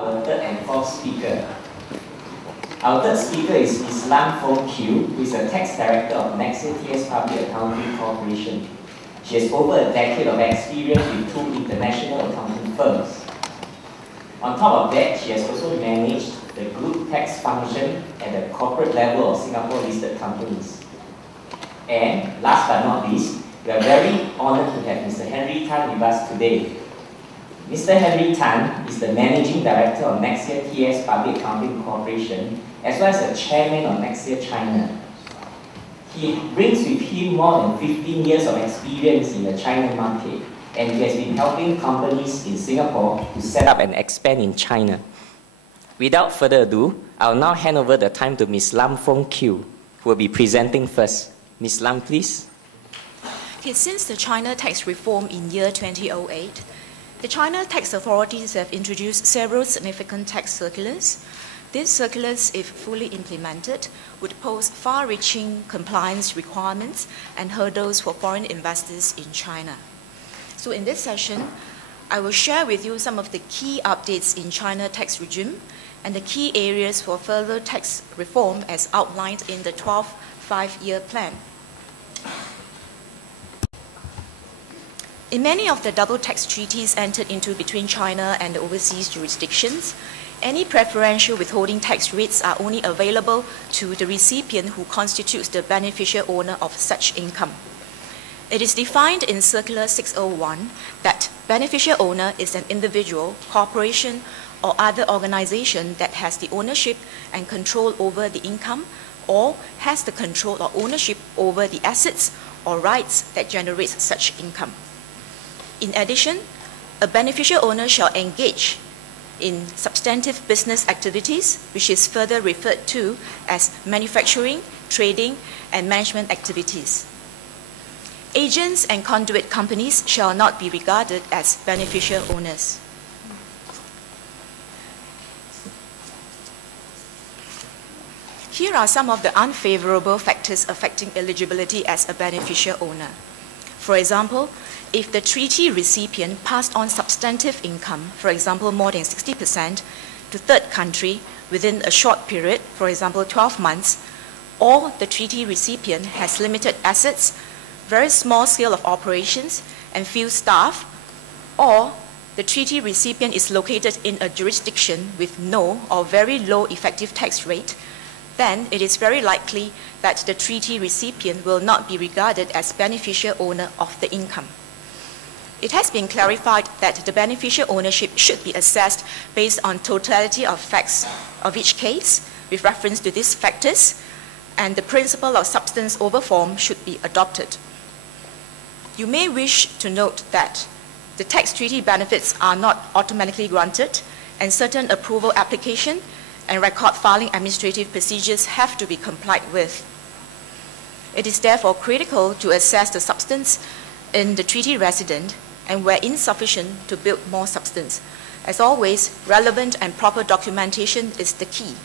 our third and fourth speaker. Our third speaker is Ms. Lam Fong Q, who is the Tax Director of Nexia TS Public Accounting Corporation. She has over a decade of experience with 2 international accounting firms. On top of that, she has also managed the group tax function at the corporate level of Singapore-listed companies. And last but not least, we are very honored to have Mr. Henry Tan with us today. Mr. Henry Tan is the Managing Director of Nexia TS Public Accounting Corporation, as well as the Chairman of Nexia China. He brings with him more than 15 years of experience in the China market, and he has been helping companies in Singapore to set up and expand in China. Without further ado, I'll now hand over the time to Ms. Lam Fong Q, who will be presenting first. Ms. Lam, please. Okay, since the China tax reform in year 2008, the China tax authorities have introduced several significant tax circulars. These circulars, if fully implemented, would pose far-reaching compliance requirements and hurdles for foreign investors in China. So in this session, I will share with you some of the key updates in China tax regime and the key areas for further tax reform as outlined in the 12th five-year plan. In many of the double tax treaties entered into between China and the overseas jurisdictions, any preferential withholding tax rates are only available to the recipient who constitutes the beneficial owner of such income. It is defined in Circular 601 that beneficial owner is an individual, corporation, or other organization that has the ownership and control over the income or has the control or ownership over the assets or rights that generate such income. In addition, a beneficial owner shall engage in substantive business activities, which is further referred to as manufacturing, trading, and management activities. Agents and conduit companies shall not be regarded as beneficial owners. Here are some of the unfavorable factors affecting eligibility as a beneficial owner. For example, if the treaty recipient passed on substantive income, for example, more than 60%, to third country within a short period, for example, 12 months, or the treaty recipient has limited assets, very small scale of operations, and few staff, or the treaty recipient is located in a jurisdiction with no or very low effective tax rate, then it is very likely that the treaty recipient will not be regarded as beneficial owner of the income. It has been clarified that the beneficial ownership should be assessed based on totality of facts of each case with reference to these factors, and the principle of substance over form should be adopted. You may wish to note that the tax treaty benefits are not automatically granted, and certain approval application and record filing administrative procedures have to be complied with. It is therefore critical to assess the substance in the treaty resident and where insufficient to build more substance. As always, relevant and proper documentation is the key.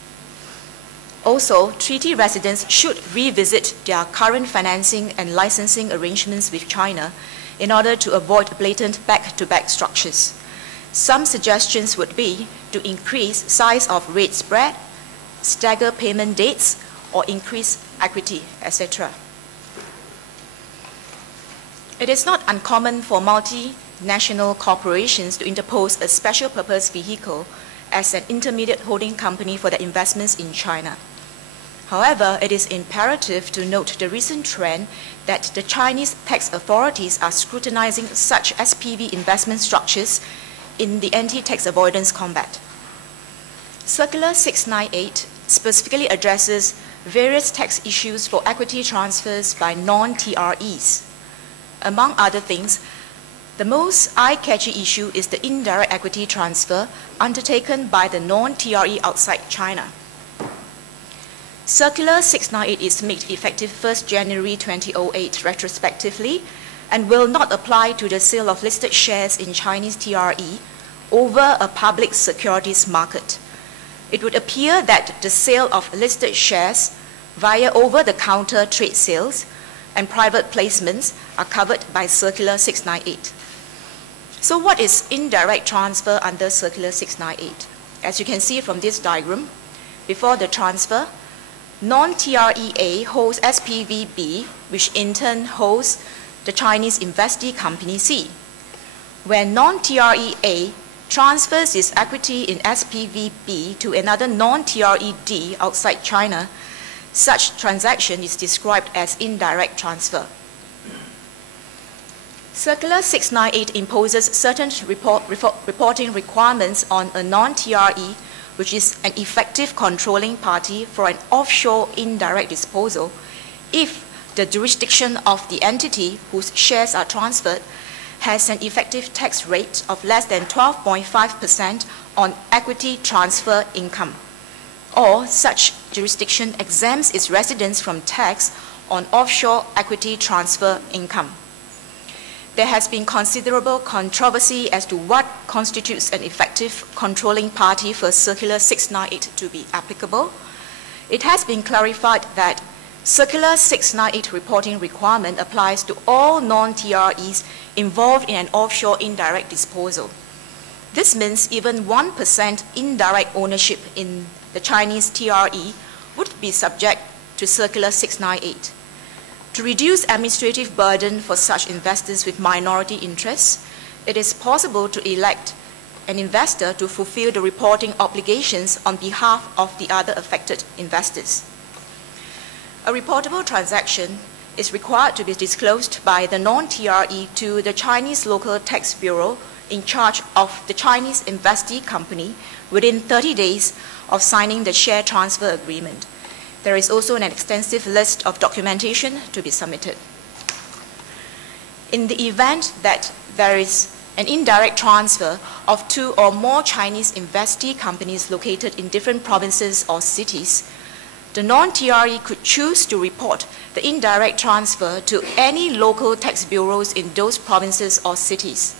Also, treaty residents should revisit their current financing and licensing arrangements with China in order to avoid blatant back-to-back structures. Some suggestions would be to increase size of rate spread, stagger payment dates, or increase equity, etc. It is not uncommon for multinational corporations to interpose a special purpose vehicle as an intermediate holding company for their investments in China. However, it is imperative to note the recent trend that the Chinese tax authorities are scrutinizing such SPV investment structures in the anti-tax avoidance combat. Circular 698 specifically addresses various tax issues for equity transfers by non-TREs. Among other things, the most eye-catchy issue is the indirect equity transfer undertaken by the non-TRE outside China. Circular 698 is made effective 1st January 2008 retrospectively and will not apply to the sale of listed shares in Chinese TRE over a public securities market. It would appear that the sale of listed shares via over-the-counter trade sales and private placements are covered by Circular 698. So what is indirect transfer under Circular 698? as you can see from this diagram, before the transfer, non-TREA holds SPVB, which in turn holds the Chinese investee company C. When non-TREA transfers its equity in SPVB to another non-TRED outside China, such transaction is described as indirect transfer. Circular 698 imposes certain reporting requirements on a non-TRE, which is an effective controlling party for an offshore indirect disposal, if the jurisdiction of the entity whose shares are transferred has an effective tax rate of less than 12.5% on equity transfer income, or such jurisdiction exempts its residents from tax on offshore equity transfer income. There has been considerable controversy as to what constitutes an effective controlling party for Circular 698 to be applicable. It has been clarified that Circular 698 reporting requirement applies to all non-TREs involved in an offshore indirect disposal. This means even 1% indirect ownership in the Chinese TRE would be subject to Circular 698. To reduce administrative burden for such investors with minority interests, it is possible to elect an investor to fulfill the reporting obligations on behalf of the other affected investors. A reportable transaction is required to be disclosed by the non-TRE to the Chinese Local Tax Bureau in charge of the Chinese investee company within 30 days of signing the share transfer agreement. There is also an extensive list of documentation to be submitted. In the event that there is an indirect transfer of 2 or more Chinese investee companies located in different provinces or cities, the non-TRE could choose to report the indirect transfer to any local tax bureaus in those provinces or cities.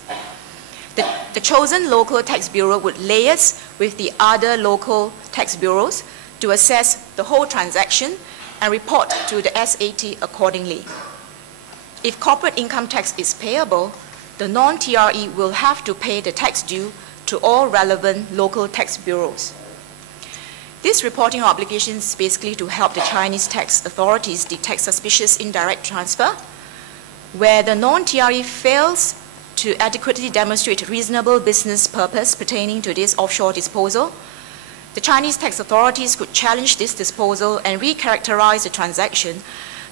The chosen local tax bureau would liaise with the other local tax bureaus to assess the whole transaction and report to the SAT accordingly. If corporate income tax is payable, the non-TRE will have to pay the tax due to all relevant local tax bureaus. This reporting obligation is basically to help the Chinese tax authorities detect suspicious indirect transfer. Where the non-TRE fails to adequately demonstrate reasonable business purpose pertaining to this offshore disposal, the Chinese tax authorities could challenge this disposal and recharacterize the transaction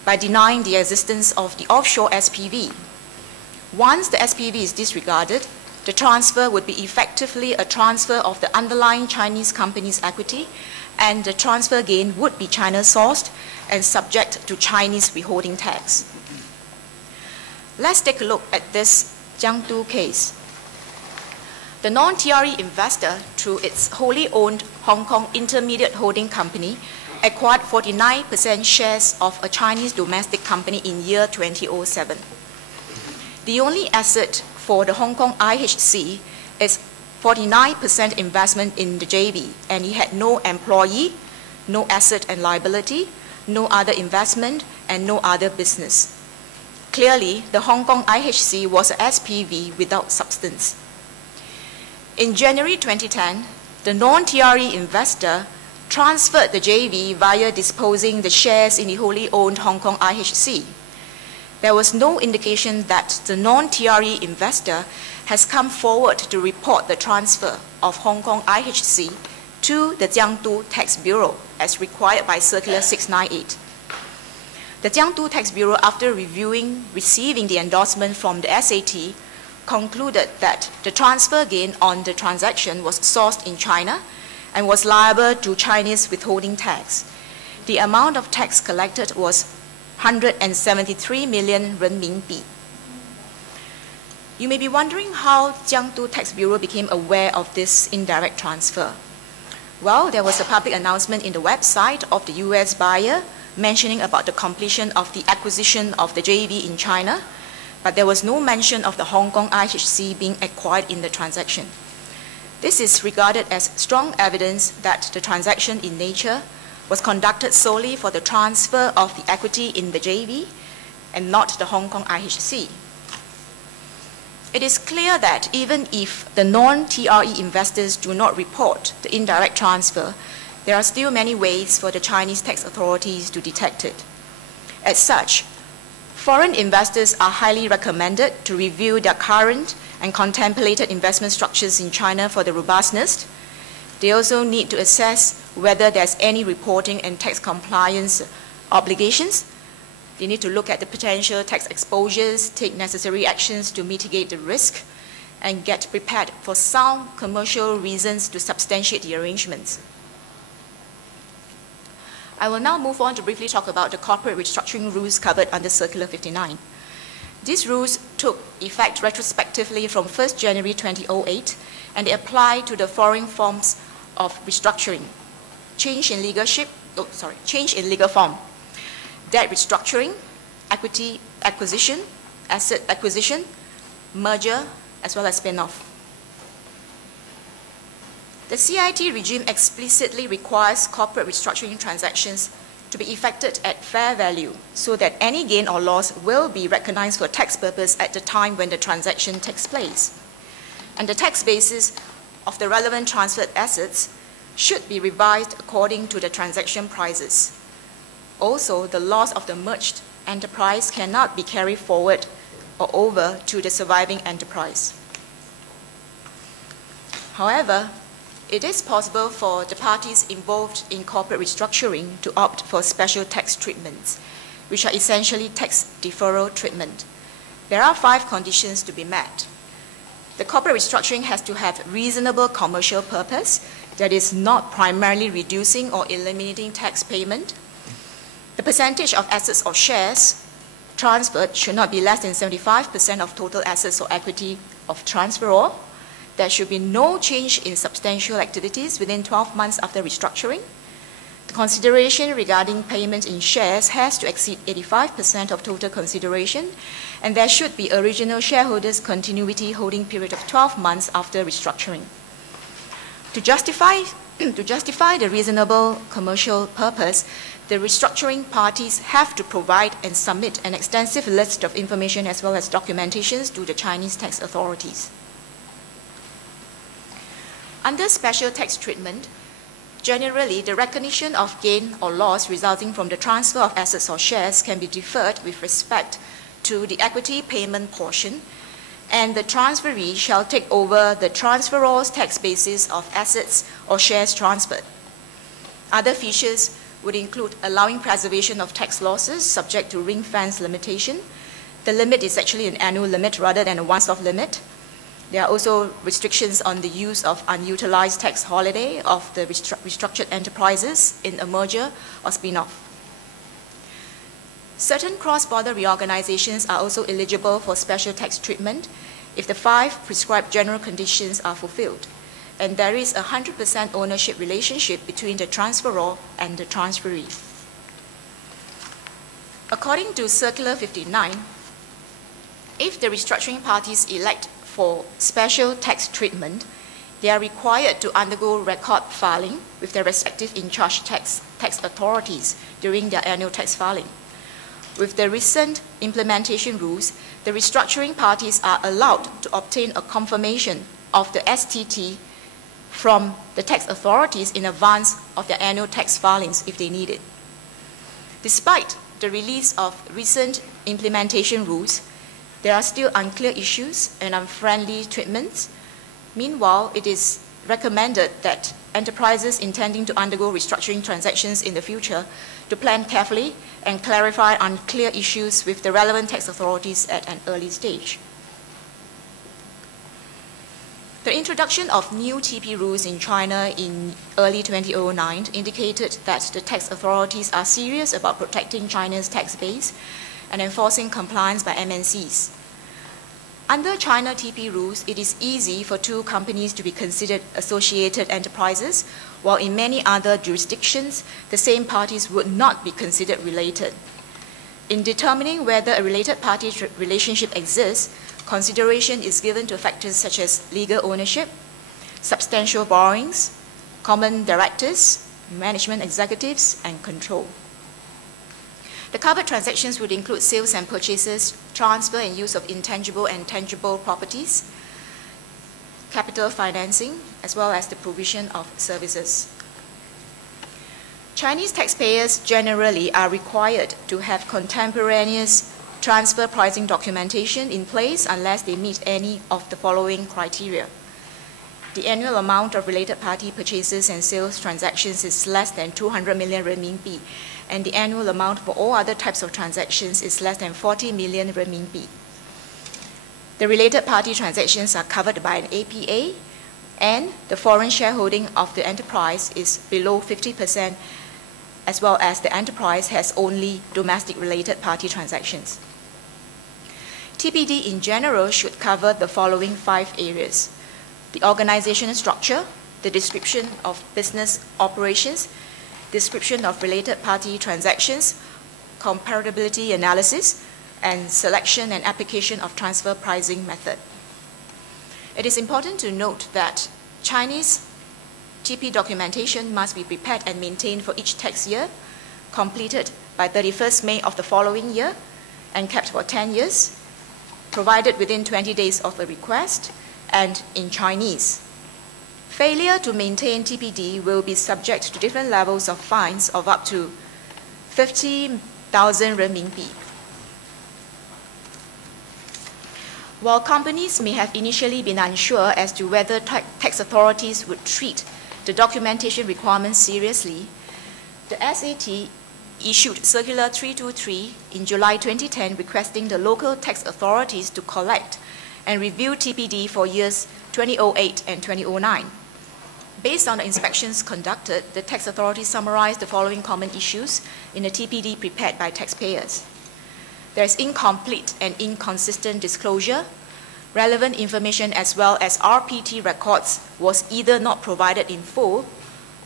by denying the existence of the offshore SPV. Once the SPV is disregarded, the transfer would be effectively a transfer of the underlying Chinese company's equity, and the transfer gain would be China-sourced and subject to Chinese withholding tax. Let's take a look at this Jiangdu case. The non-TRE investor, through its wholly owned Hong Kong Intermediate Holding Company, acquired 49% shares of a Chinese domestic company in year 2007. The only asset for the Hong Kong IHC is 49% investment in the JV, and he had no employee, no asset and liability, no other investment, and no other business. Clearly, the Hong Kong IHC was a SPV without substance. In January 2010, the non-TRE investor transferred the JV via disposing the shares in the wholly owned Hong Kong IHC. There was no indication that the non-TRE investor has come forward to report the transfer of Hong Kong IHC to the Jiangdu Tax Bureau as required by Circular 698. The Jiangdu Tax Bureau, after receiving the endorsement from the SAT, concluded that the transfer gain on the transaction was sourced in China and was liable to Chinese withholding tax. The amount of tax collected was 173 million renminbi. You may be wondering how Jiangdu Tax Bureau became aware of this indirect transfer. Well, there was a public announcement in the website of the US buyer mentioning about the completion of the acquisition of the JV in China, but there was no mention of the Hong Kong IHC being acquired in the transaction. This is regarded as strong evidence that the transaction in nature was conducted solely for the transfer of the equity in the JV and not the Hong Kong IHC. It is clear that even if the non-TRE investors do not report the indirect transfer, there are still many ways for the Chinese tax authorities to detect it. As such, foreign investors are highly recommended to review their current and contemplated investment structures in China for the robustness. They also need to assess whether there's any reporting and tax compliance obligations. They need to look at the potential tax exposures, take necessary actions to mitigate the risk, and get prepared for sound commercial reasons to substantiate the arrangements. I will now move on to briefly talk about the corporate restructuring rules covered under Circular 59. These rules took effect retrospectively from 1st January 2008, and they apply to the following forms of restructuring: change in legal form, debt restructuring, equity acquisition, asset acquisition, merger, as well as spin-off. The CIT regime explicitly requires corporate restructuring transactions to be effected at fair value so that any gain or loss will be recognized for tax purpose at the time when the transaction takes place. And the tax basis of the relevant transferred assets should be revised according to the transaction prices. Also, the loss of the merged enterprise cannot be carried forward or over to the surviving enterprise. However, it is possible for the parties involved in corporate restructuring to opt for special tax treatments, which are essentially tax deferral treatment. There are 5 conditions to be met. The corporate restructuring has to have reasonable commercial purpose, that is not primarily reducing or eliminating tax payment. The percentage of assets or shares transferred should not be less than 75% of total assets or equity of transferor. There should be no change in substantial activities within 12 months after restructuring. The consideration regarding payment in shares has to exceed 85% of total consideration, and there should be original shareholders' continuity holding period of 12 months after restructuring. To justify the reasonable commercial purpose, the restructuring parties have to provide and submit an extensive list of information as well as documentations to the Chinese tax authorities. Under special tax treatment, generally the recognition of gain or loss resulting from the transfer of assets or shares can be deferred with respect to the equity payment portion, and the transferee shall take over the transferor's tax basis of assets or shares transferred. Other features would include allowing preservation of tax losses subject to ring-fence limitation. The limit is actually an annual limit rather than a once-off limit. There are also restrictions on the use of unutilized tax holiday of the restructured enterprises in a merger or spin-off. Certain cross-border reorganizations are also eligible for special tax treatment if the 5 prescribed general conditions are fulfilled, and there is a 100% ownership relationship between the transferor and the transferee. According to Circular 59, if the restructuring parties elect for special tax treatment, they are required to undergo record filing with their respective in-charge tax authorities during their annual tax filing. With the recent implementation rules, the restructuring parties are allowed to obtain a confirmation of the STT from the tax authorities in advance of their annual tax filings if they need it. Despite the release of recent implementation rules, there are still unclear issues and unfriendly treatments. Meanwhile, it is recommended that enterprises intending to undergo restructuring transactions in the future to plan carefully and clarify unclear issues with the relevant tax authorities at an early stage. The introduction of new TP rules in China in early 2009 indicated that the tax authorities are serious about protecting China's tax base and enforcing compliance by MNCs. Under China TP rules, it is easy for 2 companies to be considered associated enterprises, while in many other jurisdictions, the same parties would not be considered related. In determining whether a related party relationship exists, consideration is given to factors such as legal ownership, substantial borrowings, common directors, management executives, and control. The covered transactions would include sales and purchases, transfer and use of intangible and tangible properties, capital financing, as well as the provision of services. Chinese taxpayers generally are required to have contemporaneous transfer pricing documentation in place unless they meet any of the following criteria. The annual amount of related party purchases and sales transactions is less than 200 million renminbi, and the annual amount for all other types of transactions is less than 40 million renminbi. The related party transactions are covered by an APA, and the foreign shareholding of the enterprise is below 50%, as well as the enterprise has only domestic related party transactions. TPD in general should cover the following 5 areas: the organizational structure, the description of business operations, description of related party transactions, comparability analysis, and selection and application of transfer pricing method. It is important to note that Chinese TP documentation must be prepared and maintained for each tax year, completed by 31st May of the following year, and kept for 10 years, provided within 20 days of the request, and in Chinese. Failure to maintain TPD will be subject to different levels of fines of up to 50,000 renminbi. While companies may have initially been unsure as to whether tax authorities would treat the documentation requirements seriously, the SAT issued Circular 323 in July 2010 requesting the local tax authorities to collect and review TPD for years 2008 and 2009. Based on the inspections conducted, the tax authorities summarized the following common issues in the TPD prepared by taxpayers. There is incomplete and inconsistent disclosure. Relevant information as well as RPT records was either not provided in full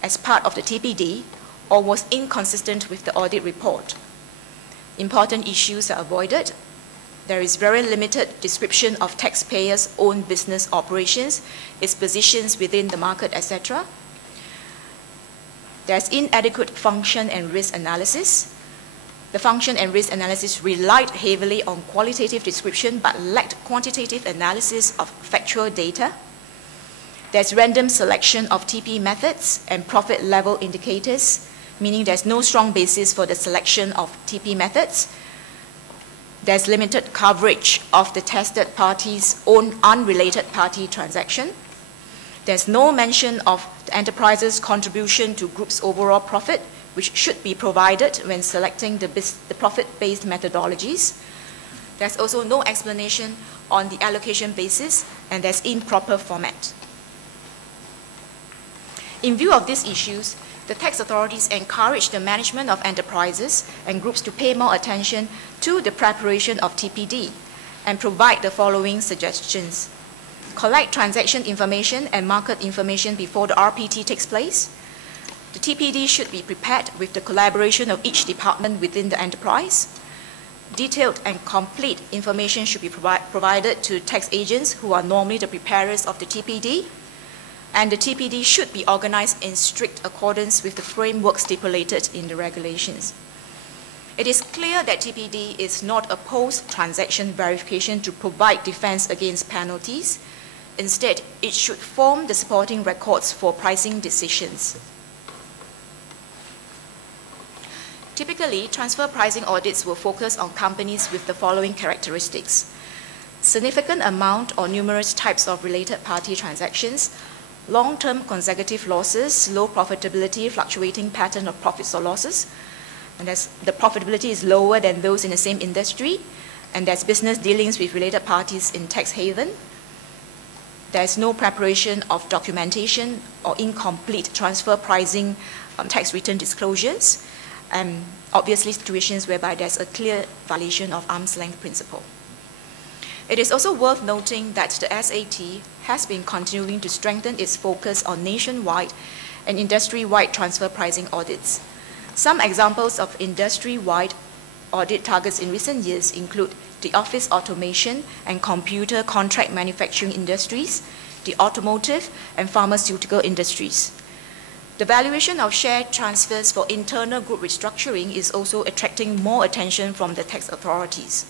as part of the TPD or was inconsistent with the audit report. Important issues are avoided. There is very limited description of taxpayers' own business operations, its positions within the market, etc. There's inadequate function and risk analysis. The function and risk analysis relied heavily on qualitative description but lacked quantitative analysis of factual data. There's random selection of TP methods and profit level indicators, meaning there's no strong basis for the selection of TP methods. There's limited coverage of the tested party's own unrelated party transaction. There's no mention of the enterprise's contribution to group's overall profit, which should be provided when selecting the profit-based methodologies. There's also no explanation on the allocation basis, and there's improper format. In view of these issues, the tax authorities encourage the management of enterprises and groups to pay more attention to the preparation of TPD and provide the following suggestions. Collect transaction information and market information before the RPT takes place. The TPD should be prepared with the collaboration of each department within the enterprise. Detailed and complete information should be provided to tax agents who are normally the preparers of the TPD. And the TPD should be organized in strict accordance with the framework stipulated in the regulations. It is clear that TPD is not a post-transaction verification to provide defense against penalties. Instead, it should form the supporting records for pricing decisions. Typically, transfer pricing audits will focus on companies with the following characteristics: significant amount or numerous types of related party transactions, long-term consecutive losses, low profitability, fluctuating pattern of profits or losses, and the profitability is lower than those in the same industry, and there's business dealings with related parties in tax haven. There's no preparation of documentation or incomplete transfer pricing tax return disclosures, and obviously situations whereby there's a clear violation of arm's length principle. It is also worth noting that the SAT has been continuing to strengthen its focus on nationwide and industry-wide transfer pricing audits. Some examples of industry-wide audit targets in recent years include the office automation and computer contract manufacturing industries, the automotive and pharmaceutical industries. The valuation of share transfers for internal group restructuring is also attracting more attention from the tax authorities.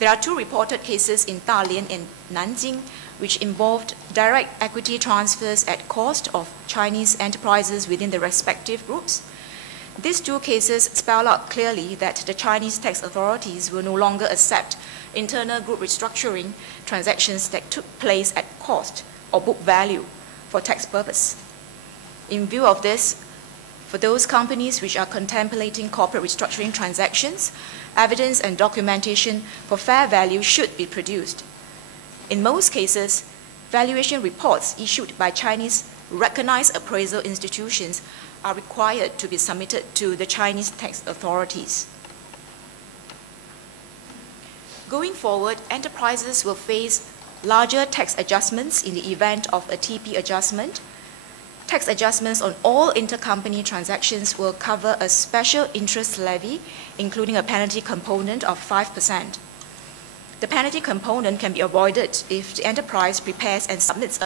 There are 2 reported cases in Dalian and Nanjing which involved direct equity transfers at cost of Chinese enterprises within the respective groups. These 2 cases spell out clearly that the Chinese tax authorities will no longer accept internal group restructuring transactions that took place at cost or book value for tax purpose. In view of this, for those companies which are contemplating corporate restructuring transactions, evidence and documentation for fair value should be produced. In most cases, valuation reports issued by Chinese recognized appraisal institutions are required to be submitted to the Chinese tax authorities. Going forward, enterprises will face larger tax adjustments in the event of a TP adjustment. Tax adjustments on all intercompany transactions will cover a special interest levy, including a penalty component of 5%. The penalty component can be avoided if the enterprise prepares and submits